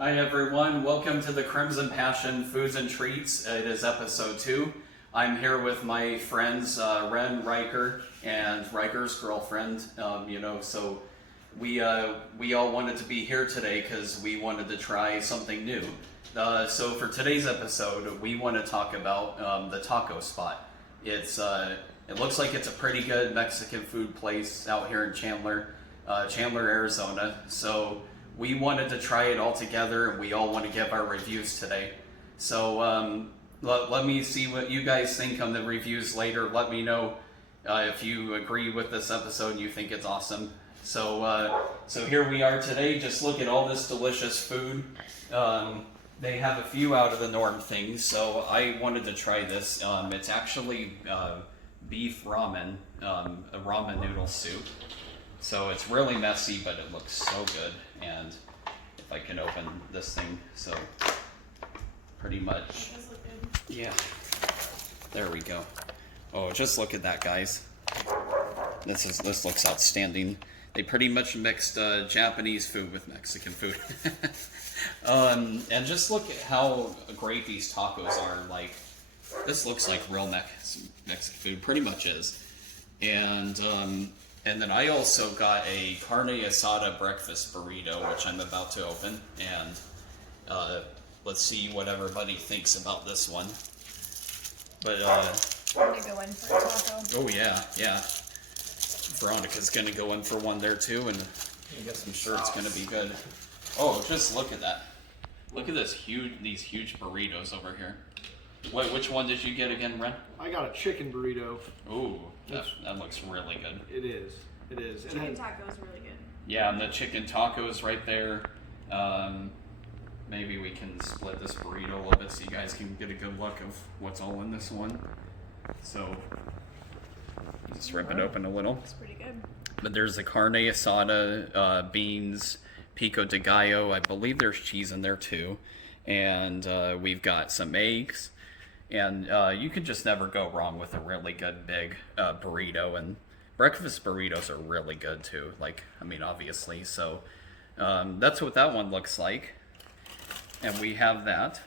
Hi everyone, welcome to the Crimson Passion Foods and Treats. It is episode 2. I'm here with my friends Ren, Riker, and Riker's girlfriend. So we all wanted to be here today because we wanted to try something new. So for today's episode, we want to talk about the taco spot. It looks like it's a pretty good Mexican food place out here in Chandler, Arizona. So we wanted to try it all together, and we all want to give our reviews today. So let me see what you guys think on the reviews later. Let me know if you agree with this episode and you think it's awesome. So here we are today. Just look at all this delicious food. They have a few out of the norm things, so I wanted to try this. It's actually beef ramen, a ramen noodle soup. So it's really messy, but it looks so good. And if I can open this thing, so pretty much. It does look good. Yeah. There we go. Oh, just look at that, guys. This looks outstanding. They pretty much mixed Japanese food with Mexican food. And just look at how great these tacos are. Like, this looks like real Mexican food, pretty much is. And then I also got a carne asada breakfast burrito, which I'm about to open, and let's see what everybody thinks about this one. But I'm gonna go in for a taco. oh yeah. Veronica's gonna go in for one there too, and I guess I'm sure it's gonna be good. Oh, just look at that! Look at these huge burritos over here. Which one did you get again, Ren? I got a chicken burrito. Ooh, that looks really good. It is. It is. Chicken taco is really good. Yeah, and the chicken tacos right there. Maybe we can split this burrito a little bit so you guys can get a good look of what's all in this one. So, you just rip it open a little. It's pretty good. But there's the carne asada, beans, pico de gallo. I believe there's cheese in there too. And we've got some eggs. And you can just never go wrong with a really good big burrito. And breakfast burritos are really good too. Obviously. So that's what that one looks like. And we have that.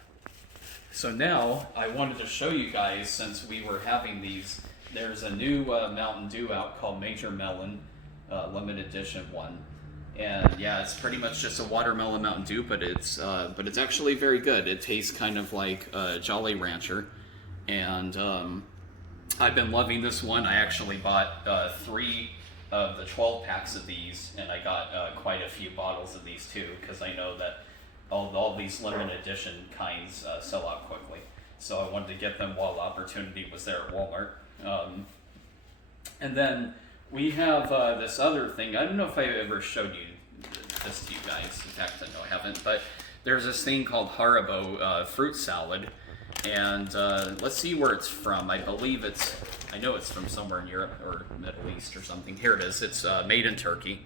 So now I wanted to show you guys, since we were having these, there's a new Mountain Dew out called Major Melon, limited edition one. And yeah, it's pretty much just a watermelon Mountain Dew, but it's actually very good. It tastes kind of like Jolly Rancher, and I've been loving this one. I actually bought 3 of the 12 packs of these, and I got quite a few bottles of these too, because I know that all these limited edition kinds sell out quickly. So I wanted to get them while the opportunity was there at Walmart. And then we have this other thing. I don't know if I ever showed you this to you guys. In fact, no, I haven't. But there's this thing called Haribo fruit salad. And let's see where it's from. I know it's from somewhere in Europe or Middle East or something. Here it is. It's made in Turkey.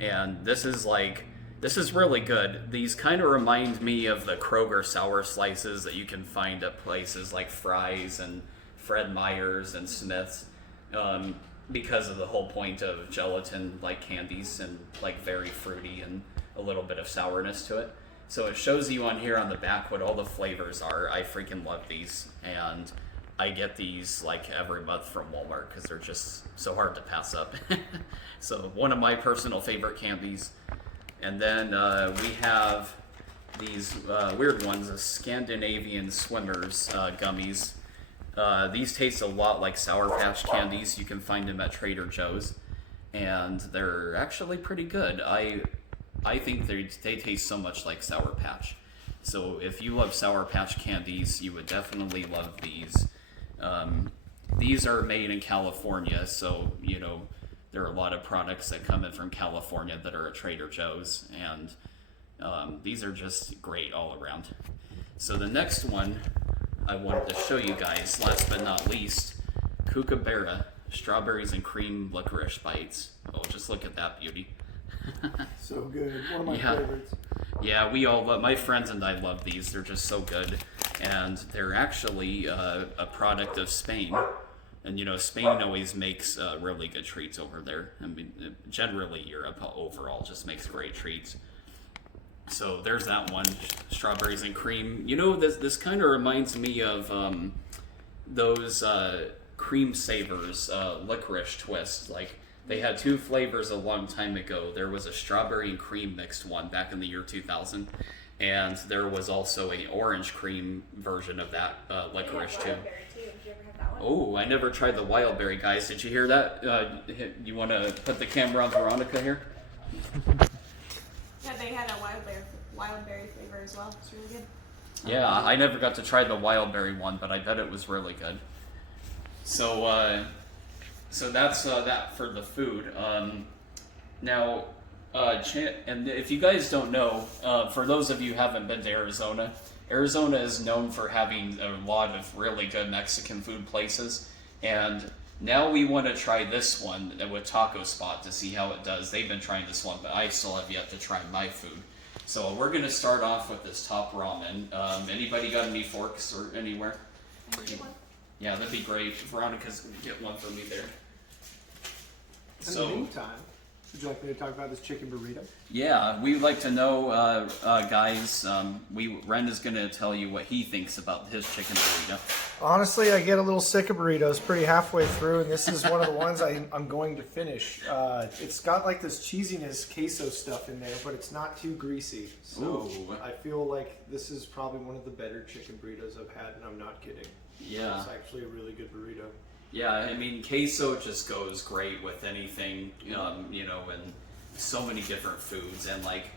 And this is really good. These kind of remind me of the Kroger sour slices that you can find at places like Fry's and Fred Meyer's and Smith's. Because of the whole point of gelatin like candies and like very fruity and a little bit of sourness to it. So it shows you on here on the back what all the flavors are. I freaking love these, and I get these like every month from Walmart because they're just so hard to pass up. So one of my personal favorite candies. And then we have these weird ones, the Scandinavian Swimmers gummies. These taste a lot like Sour Patch candies. You can find them at Trader Joe's, and they're actually pretty good. I think they taste so much like Sour Patch. So if you love Sour Patch candies, you would definitely love these. These are made in California, so there are a lot of products that come in from California that are at Trader Joe's, and these are just great all around. So the next one I wanted to show you guys, last but not least, Kookaburra strawberries and cream licorice bites. Oh, just look at that beauty. So good. One of my favorites. Yeah, we all love, my friends and I love these. They're just so good. And they're actually a product of Spain. And Spain always makes really good treats over there. I mean, generally Europe overall just makes great treats. So there's that one, strawberries and cream. You know, this kind of reminds me of those cream savers, licorice twist. Like they had two flavors a long time ago. There was a strawberry and cream mixed one back in the year 2000, and there was also a orange cream version of that licorice too. Oh, I never tried the wild berry, guys. Did you hear that? You want to put the camera on Veronica here? Yeah, they had a wild berry flavor as well. It's really good. Yeah, I never got to try the wild berry one, but I bet it was really good. So, so that's that for the food. Now, and if you guys don't know, for those of you who haven't been to Arizona, Arizona is known for having a lot of really good Mexican food places, and now we want to try this one with Taco Spot to see how it does. They've been trying this one, but I still have yet to try my food. So we're going to start off with this top ramen. Anybody got any forks or anywhere? Yeah, that'd be great. Veronica's going to get one for me there. In the meantime, would you like me to talk about this chicken burrito? Yeah, we'd like to know, guys, Ren is going to tell you what he thinks about his chicken burrito. Honestly, I get a little sick of burritos pretty halfway through, and this is one of the ones I'm going to finish. It's got like this cheesiness, queso stuff in there, but it's not too greasy. So Ooh. I feel like this is probably one of the better chicken burritos I've had, and I'm not kidding. Yeah. It's actually a really good burrito. Yeah, I mean, queso just goes great with anything, you know, and so many different foods. And like,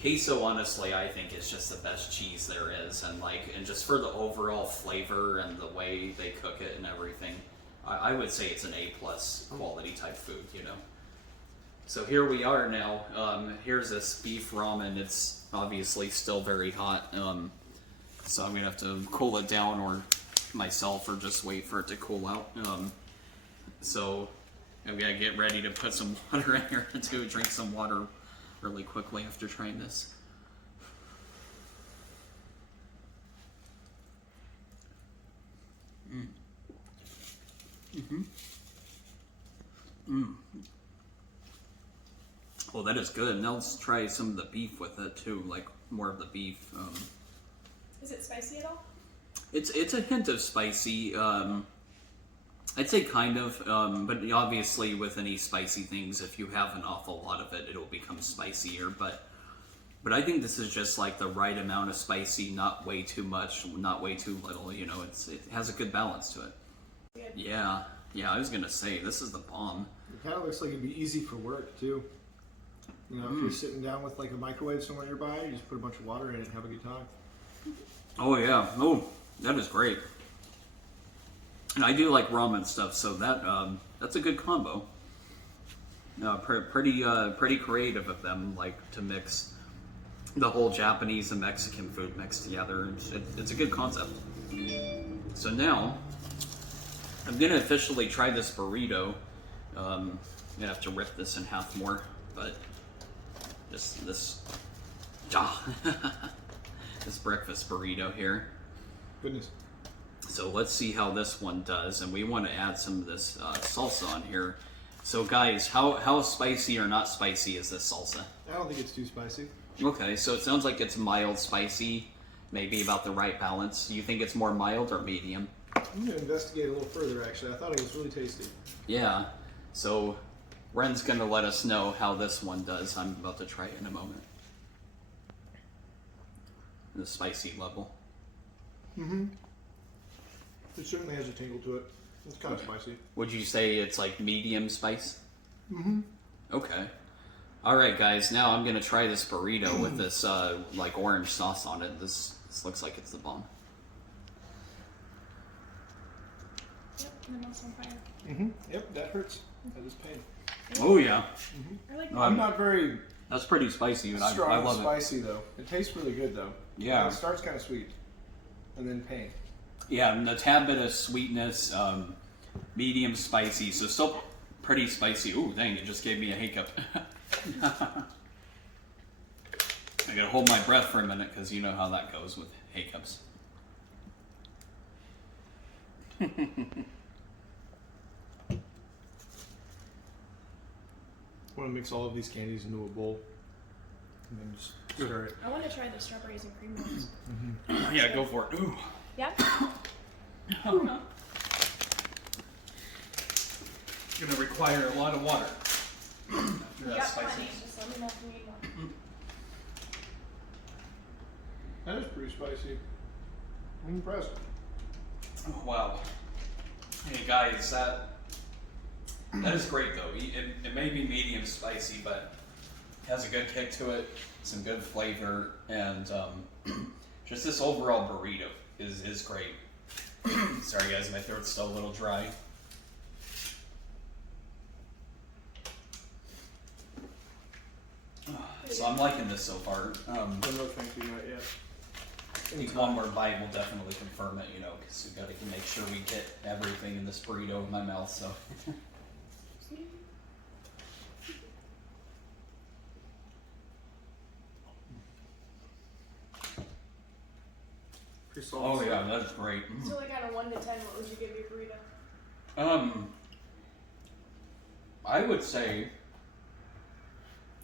queso, honestly, I think is just the best cheese there is. And like, and just for the overall flavor and the way they cook it and everything, I would say it's an A+ quality type food, you know. So here we are now. Here's this beef ramen. It's obviously still very hot. So I'm gonna have to cool it down or myself or just wait for it to cool out. So I'm gonna get ready to put some water in here to drink some water really quickly after trying this. Well, that is good. Now let's try some of the beef with it too, like more of the beef. Is it spicy at all? It's a hint of spicy. I'd say kind of, but obviously with any spicy things, if you have an awful lot of it, it'll become spicier. But I think this is just like the right amount of spicy, not way too much, not way too little. You know, it has a good balance to it. Good. Yeah. I was gonna say this is the bomb. It kind of looks like it'd be easy for work too. You know, if you're sitting down with like a microwave somewhere nearby, you just put a bunch of water in it and have a good time. Oh yeah. Oh, that is great. And I do like ramen stuff, so that's a good combo. Pretty creative of them, like to mix the whole Japanese and Mexican food mixed together. It's a good concept. So now I'm gonna officially try this burrito. I'm gonna have to rip this in half more, but this this breakfast burrito here. Goodness. So let's see how this one does, and we want to add some of this salsa on here. So guys, how spicy or not spicy is this salsa? I don't think it's too spicy. Okay, so it sounds like it's mild spicy, maybe about the right balance. You think it's more mild or medium? I'm gonna investigate a little further. Actually, I thought it was really tasty. Yeah. So Ren's gonna let us know how this one does. I'm about to try it in a moment. The spicy level. It certainly has a tingle to it. It's kind of spicy. Would you say it's like medium spice? Okay. Alright guys, now I'm gonna try this burrito with this like orange sauce on it. This looks like it's the bomb. Yep, and then also on fire. Yep, that hurts. That is pain. Oh yeah. I like I'm not very That's pretty spicy, and I strong love it. spicy though. It tastes really good though. Yeah. It starts kind of sweet, and then pain. Yeah, and a tad bit of sweetness, medium spicy, so still pretty spicy. Ooh, dang, it just gave me a hiccup. I gotta hold my breath for a minute, because you know how that goes with hiccups. Want to mix all of these candies into a bowl, and then just Sure. I want to try the strawberries and cream ones. Yeah, go for it. Ooh. Yeah. Gonna require a lot of water. After that Yeah, spicy. plenty. Just let me know if you need more. That is pretty spicy. I'm impressed. Oh, wow. Hey guys, that is great though. It may be medium spicy, but it has a good kick to it, some good flavor, and just this overall burrito is great. Sorry guys, my throat's still a little dry. So I'm liking this so far. Oh, no, thank you, not yet. I think one more bite will definitely confirm it, you know, because we got to make sure we get everything in this burrito in my mouth. So. Pretty solid. Oh yeah, that's great. So like on a 1 to 10, what would you give your burrito? I would say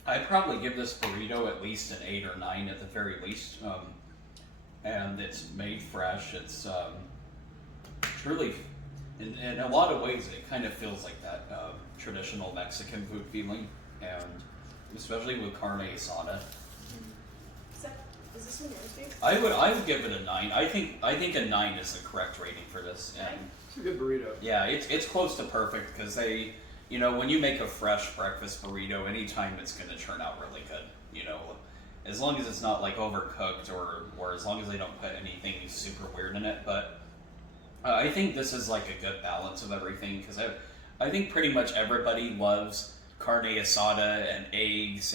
I'd probably give this burrito at least an 8 or 9 at the very least. And it's made fresh. It's truly, in a lot of ways, it kind of feels like that traditional Mexican food feeling, and especially with carne asada. Is this one yours, dude? I would give it a 9. I think a 9 is the correct rating for this. And It's a good burrito. yeah, it's close to perfect because they, you know, when you make a fresh breakfast burrito, anytime it's going to turn out really good. You know, as long as it's not like overcooked or as long as they don't put anything super weird in it. But I think this is like a good balance of everything because I think pretty much everybody loves carne asada and eggs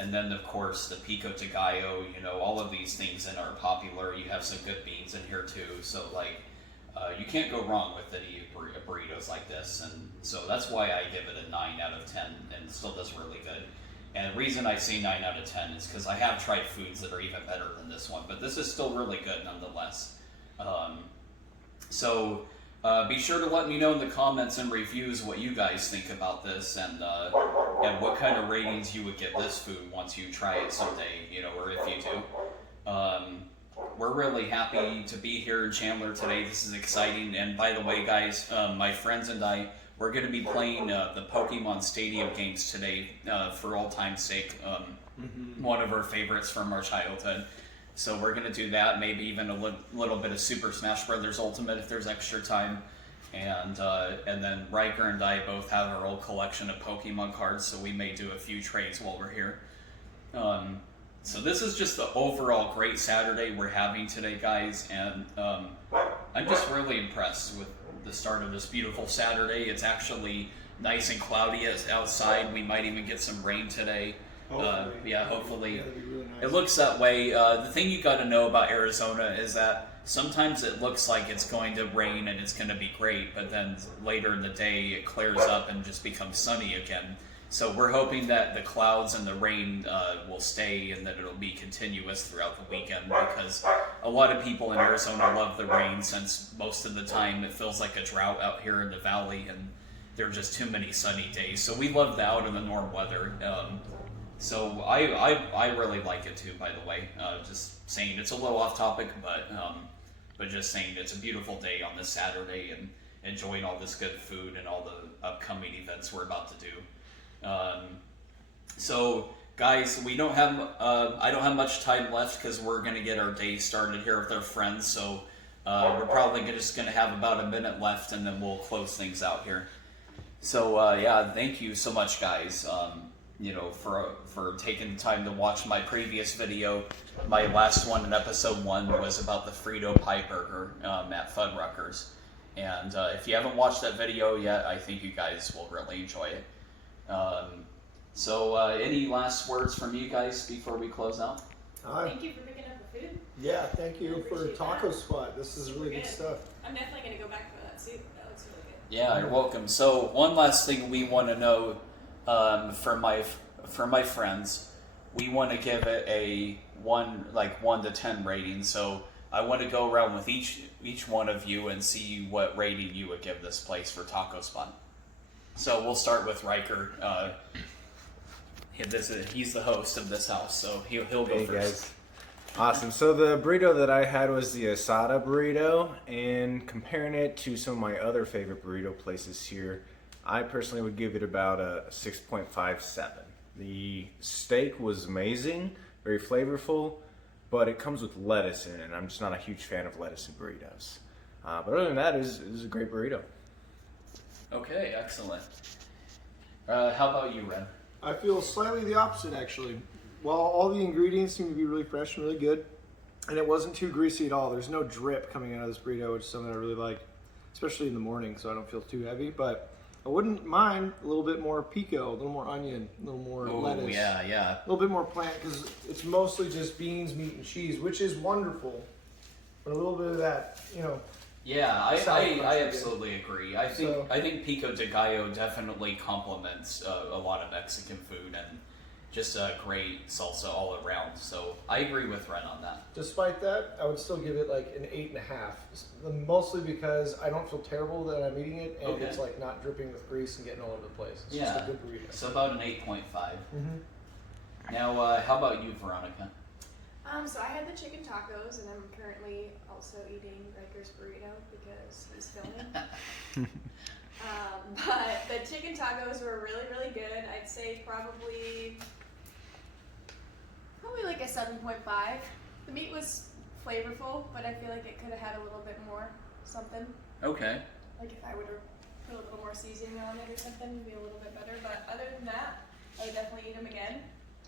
and then of course the pico de gallo. You know, all of these things that are popular. You have some good beans in here too. So like you can't go wrong with any burritos like this, and so that's why I give it a 9 out of 10, and it still does really good. And the reason I say 9 out of 10 is because I have tried foods that are even better than this one, but this is still really good nonetheless. So be sure to let me know in the comments and reviews what you guys think about this, and what kind of ratings you would give this food once you try it someday, you know, or if you do. We're really happy to be here in Chandler today. This is exciting. And by the way, guys, my friends and I, we're going to be playing the Pokemon Stadium games today for all time's sake. One of our favorites from our childhood. So we're going to do that, maybe even a little bit of Super Smash Bros. Ultimate if there's extra time. And then Riker and I both have our old collection of Pokemon cards, so we may do a few trades while we're here. So this is just the overall great Saturday we're having today, guys, and I'm just really impressed with the start of this beautiful Saturday. It's actually nice and cloudy outside. We might even get some rain today. Hopefully. Yeah, hopefully. Yeah, that'd be really nice. It looks that way. The thing you got to know about Arizona is that sometimes it looks like it's going to rain and it's going to be great, but then later in the day it clears up and just becomes sunny again. So we're hoping that the clouds and the rain will stay and that it'll be continuous throughout the weekend, because a lot of people in Arizona love the rain, since most of the time it feels like a drought out here in the valley and there are just too many sunny days. So we love the out of the norm weather. So I really like it too, by the way. Just saying, it's a little off topic, but just saying it's a beautiful day on this Saturday and enjoying all this good food and all the upcoming events we're about to do. So guys, we don't have I don't have much time left because we're gonna get our day started here with our friends. So we're probably just gonna have about a minute left and then we'll close things out here. So yeah, thank you so much, guys. You know, for taking the time to watch my previous video. My last one in episode 1 was about the Frito pie burger at Fuddruckers. And if you haven't watched that video yet, I think you guys will really enjoy it. So any last words from you guys before we close out? Hi. Thank you for picking up the food. Yeah, thank you for Appreciate Taco that. Spot. This is really good stuff. I'm definitely going to go back for that soup. That looks really good. Yeah, you're welcome. So one last thing we want to know from my friends, we want to give it a 1 to 10 rating. So I want to go around with each one of you and see what rating you would give this place for Taco Spot. So we'll start with Riker. he's the host of this house, so he'll go Hey first. guys. Awesome. So the burrito that I had was the asada burrito, and comparing it to some of my other favorite burrito places here, I personally would give it about a 6.57. The steak was amazing, very flavorful, but it comes with lettuce in it, and I'm just not a huge fan of lettuce in burritos. But other than that, it was a great burrito. Okay, excellent. How about you, Ren? I feel slightly the opposite, actually. While all the ingredients seem to be really fresh and really good, and it wasn't too greasy at all. There's no drip coming out of this burrito, which is something I really like, especially in the morning, so I don't feel too heavy. But I wouldn't mind a little bit more pico, a little more onion, a little more lettuce. Yeah. A little bit more plant, because it's mostly just beans, meat, and cheese, which is wonderful. But a little bit of that, Yeah, I Salad crust absolutely agree. I think pico de gallo definitely complements a lot of Mexican food and just a great salsa all around. So I agree with Ren on that. Despite that, I would still give it like an 8.5. Mostly because I don't feel terrible that I'm eating it, and Okay. it's like not dripping with grease and getting all over the place. It's Yeah. just a good burrito. So about an 8.5. Mm-hmm. Now, how about you, Veronica? So I had the chicken tacos, and I'm currently also eating Riker's burrito because he's filming. But the chicken tacos were really, really good. I'd say probably like a 7.5. The meat was flavorful, but I feel like it could have had a little bit more something. Okay. Like if I would have put a little more seasoning on it or something, it'd be a little bit better. But other than that, I would definitely eat them again.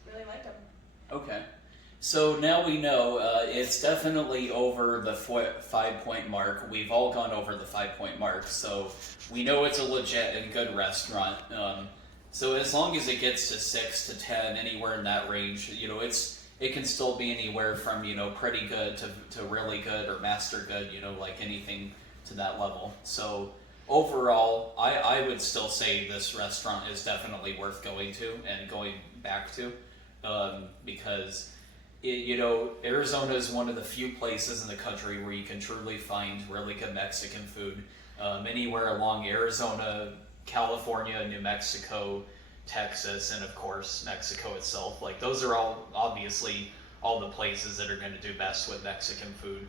Really liked them. Okay. So now we know it's definitely over the 5-point mark. We've all gone over the 5-point mark, so we know it's a legit and good restaurant. So as long as it gets to 6 to 10, anywhere in that range, it can still be anywhere from pretty good to really good or master good. Like anything to that level. So overall, I would still say this restaurant is definitely worth going to and going back to, because Arizona is one of the few places in the country where you can truly find really good Mexican food. Anywhere along Arizona, California, New Mexico, Texas, and of course Mexico itself. Like those are all obviously all the places that are going to do best with Mexican food.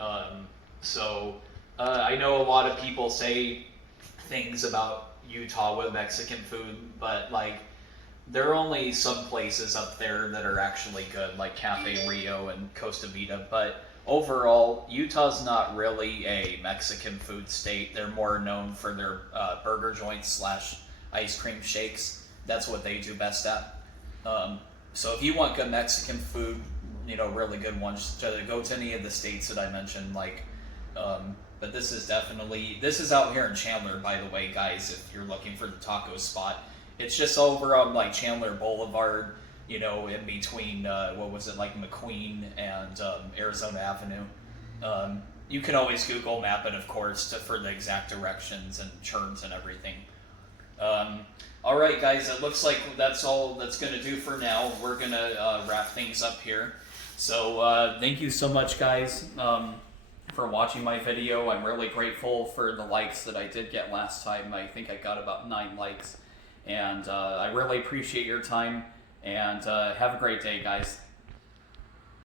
I know a lot of people say things about Utah with Mexican food, but like there are only some places up there that are actually good, like Cafe Rio and Costa Vida. But overall, Utah's not really a Mexican food state. They're more known for their burger joints / ice cream shakes. That's what they do best at. So if you want good Mexican food, really good ones, go to any of the states that I mentioned. But this is out here in Chandler, by the way, guys. If you're looking for the taco spot, it's just over on Chandler Boulevard. In between McQueen and Arizona Avenue. You can always Google map it, of course, for the exact directions and churns and everything. All right, guys, it looks like that's all that's going to do for now. We're going to wrap things up here. So thank you so much, guys, for watching my video. I'm really grateful for the likes that I did get last time. I think I got about 9 likes. And I really appreciate your time. And have a great day, guys.